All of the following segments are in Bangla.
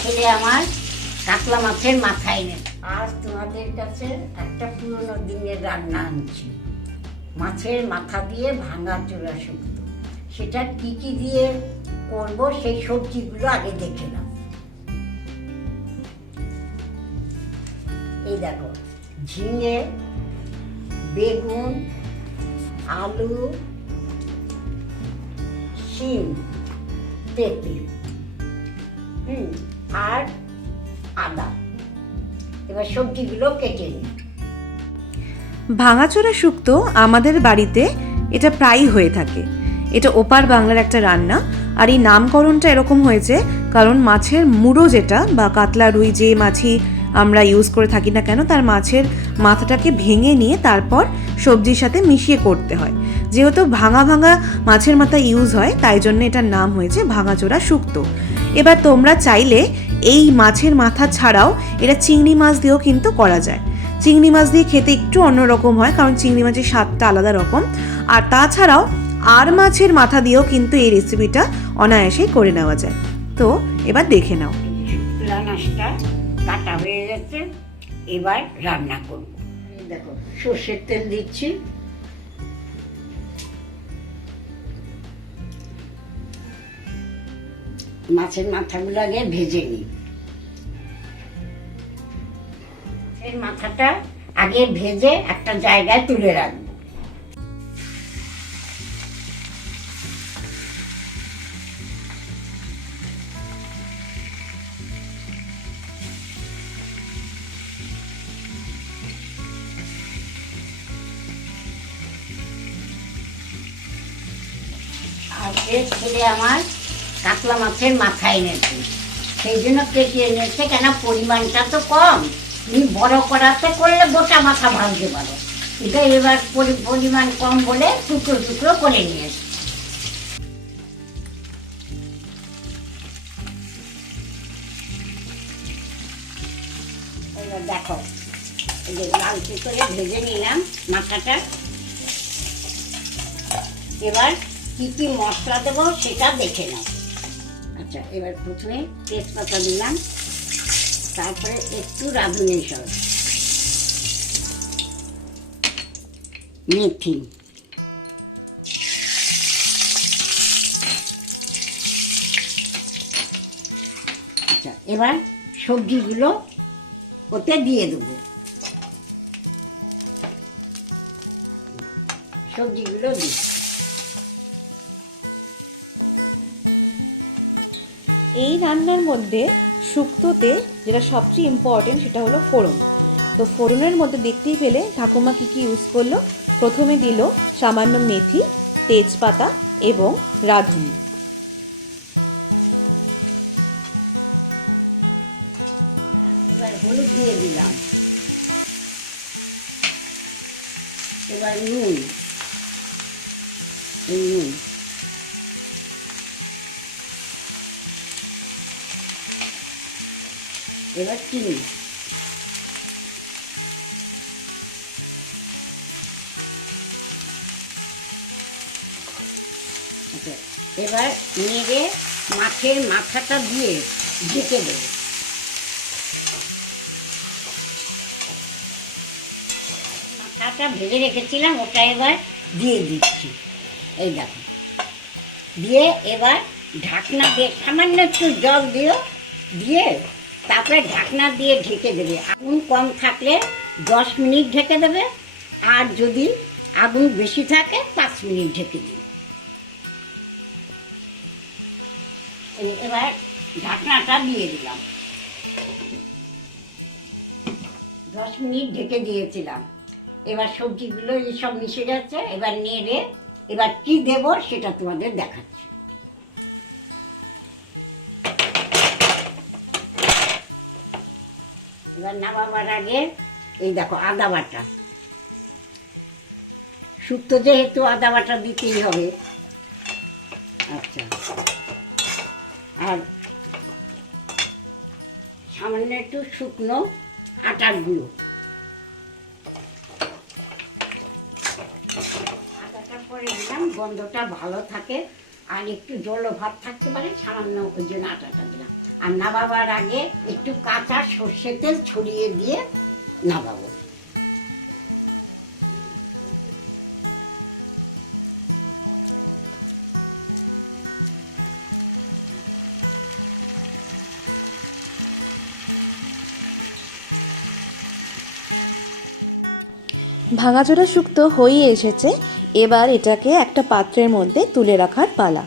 ছেলে আমার কাতলা মাছের মাথা এনে আজ তোমাদের কাছে একটা পুরনো দিনের রান্না আনছি। মাছের মাথা দিয়ে ভাঙা চোরা শুক্তো। সেটা কি কি দিয়ে করব সেই সবজিগুলো আগে দেখে নাও। এই দেখো, ঝিঙে, বেগুন, আলু, শিম, পেঁপে, আর আদা। এবার সবজিগুলো কেটে নিই। ভাঙাচোরা শুক্তো আমাদের বাড়িতে এটা প্রায়ই হয়ে থাকে। এটা ওপার বাংলার একটা রান্না, আর এই নামকরণটা এরকম হয়েছে কারণ মাছের মুড়ো যেটা বা কাতলা রুই যে মাছই আমরা ইউজ করে থাকি না কেন, তার মাছের মাথাটাকে ভেঙে নিয়ে তারপর সবজির সাথে মিশিয়ে করতে হয়। যেহেতু ভাঙা ভাঙা মাছের মাথা ইউজ হয়, তাই জন্য এটার নাম হয়েছে ভাঙাচোরা শুক্তো। এবার তোমরা চাইলে এই মাছের মাথা ছাড়াও এটা চিংড়ি মাছ দিয়েও কিন্তু করা যায়। চিংড়ি মাছ দিয়ে খেতে একটু অন্যরকম হয়, কারণ চিংড়ি মাছের স্বাদটা আলাদা রকম। আর তাছাড়াও আর মাছের মাথা দিয়েও কিন্তু এই রেসিপিটা অনায়াসেই করে নেওয়া যায়। তো এবার দেখে নাও। রান্নাটা কাটা হয়ে গেছে, এবার রান্না করব। দেখো, সর্ষের তেল দিচ্ছি, মাছের মাথাগুলো আগে ভেজে নিই। মাছের মাথাটা আগে ভেজে একটা জায়গায় তুলে রাখবো। আজকে ছেলে আমার কাতলা মাছের মাথা এনেছে, সেই জন্য কেটে এনেছে। কেন, পরিমাণটা তো কম, তুমি বড় করাতে করলে গোটা মাথা ভাজতে পারো। এটা এবার পরিমাণ কম বলে টুকরো টুকরো করে নিয়েছে। এবার দেখো, এই যে লালচে করে ভেজে নিলাম মাথাটা। এবার কি কি মশলা দেবো সেটা দেখে নাও। আচ্ছা, এবার প্রথমে তেজপাতা দিলাম, তারপরে একটু রাঁধুনি সস, মেথি, আচ্ছা এবার সবজিগুলো ওতে দিয়ে দেবো। সবজিগুলো দিই। এই রান্নার মধ্যে শুক্তোতে যেটা সবচেয়ে ইম্পর্টেন্ট সেটা হলো ফোড়ন। তো ফোড়নের মধ্যে দেখতেই পেলে ঠাকুমা কী কী ইউজ করলো। প্রথমে দিল সামান্য মেথি, তেজপাতা এবং রাঁধুনি। এবার হলুদ দিয়ে দিলাম, এবার নুন, নুন, এবার চিনি, আচ্ছা এবার নেড়ে মাছের মাথাটা দিয়ে ঢেকে দেবো। মাথাটা ভেজে রেখেছিলাম ওটা এবার দিয়ে দিচ্ছি। এই দেখো, দিয়ে এবার ঢাকনা দিয়ে সামান্য একটু জল দিয়ে তারপরে ঢাকনা দিয়ে ঢেকে দেবে। আগুন কম থাকলে 10 মিনিট ঢেকে দেবে, আর যদি আগুন বেশি থাকে 5 মিনিট ঢেকে দেবে। এবার ঢাকনাটা দিয়ে দিলাম, 10 মিনিট ঢেকে দিয়েছিলাম। এবার সবজিগুলো সব মিশে যাচ্ছে, এবার নেড়ে এবার কি দেব সেটা তোমাদের দেখাচ্ছি। এবার নামাবার আগে এই দেখো আদা বাটা, শুক্তো যেহেতু আদা বাটা দিতেই হবে। আচ্ছা, আর সামান্য একটু শুকনো আটার গুঁড়ো। আদাটা পরে দিলাম, গন্ধটা ভালো থাকে আর একটু জলো ভাত থাকতে পারে, সামান্য ওই জন্য আটাটা দিলাম। আর নামাবার আগে একটু কাঁচা সর্ষে তেল ছড়িয়ে দিয়ে নামাবো। ভাঙাচোরা শুক্তো হয়ে এসেছে, এবার এটাকে একটা পাত্রের মধ্যে তুলে রাখার পালা।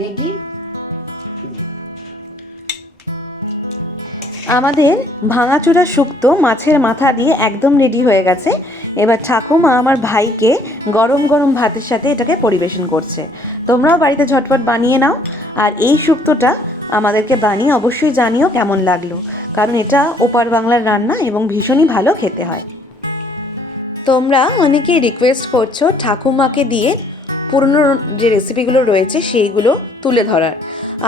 রেডি। আমাদের ভাঙাচোরা শুক্তো মাছের মাথা দিয়ে একদম রেডি হয়ে গেছে। এবার ঠাকুমা আমার ভাইকে গরম গরম ভাতের সাথে এটাকে পরিবেশন করছে। তোমরাও বাড়িতে ঝটপট বানিয়ে নাও। আর এই শুক্তোটা আমাদেরকে বানিয়ে অবশ্যই জানিও কেমন লাগলো, কারণ এটা ওপার বাংলার রান্না এবং ভীষণই ভালো খেতে হয়। তোমরা অনেকেই রিকোয়েস্ট করছো ঠাকুমাকে দিয়ে পুরনো যে রেসিপিগুলো রয়েছে সেইগুলো তুলে ধরার।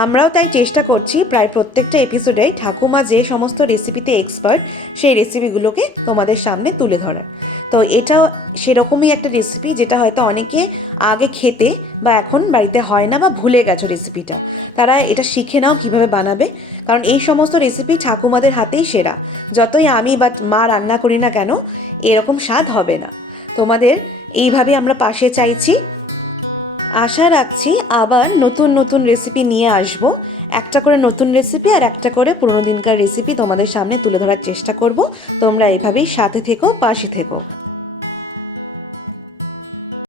আমরাও তাই চেষ্টা করছি প্রায় প্রত্যেকটা এপিসোডেই ঠাকুমা যে সমস্ত রেসিপিতে এক্সপার্ট সেই রেসিপিগুলোকে তোমাদের সামনে তুলে ধরার। তো এটাও সেরকমই একটা রেসিপি যেটা হয়তো অনেকে আগে খেতে বা এখন বাড়িতে হয় না বা ভুলে গেছো রেসিপিটা, তারা এটা শিখে নাও কীভাবে বানাবে, কারণ এই সমস্ত রেসিপি ঠাকুমাদের হাতেই সেরা। যতই আমি বা মা রান্না করি না কেন, এরকম স্বাদ হবে না। তোমাদের এইভাবে আমরা পাশে চাইছি। আশা রাখছি আবার নতুন নতুন রেসিপি নিয়ে আসব। একটা করে নতুন রেসিপি আর একটা করে পুরোনো দিনকার রেসিপি তোমাদের সামনে তুলে ধরার চেষ্টা করব। তোমরা এভাবেই সাথে থেকো, পাশে থেকো।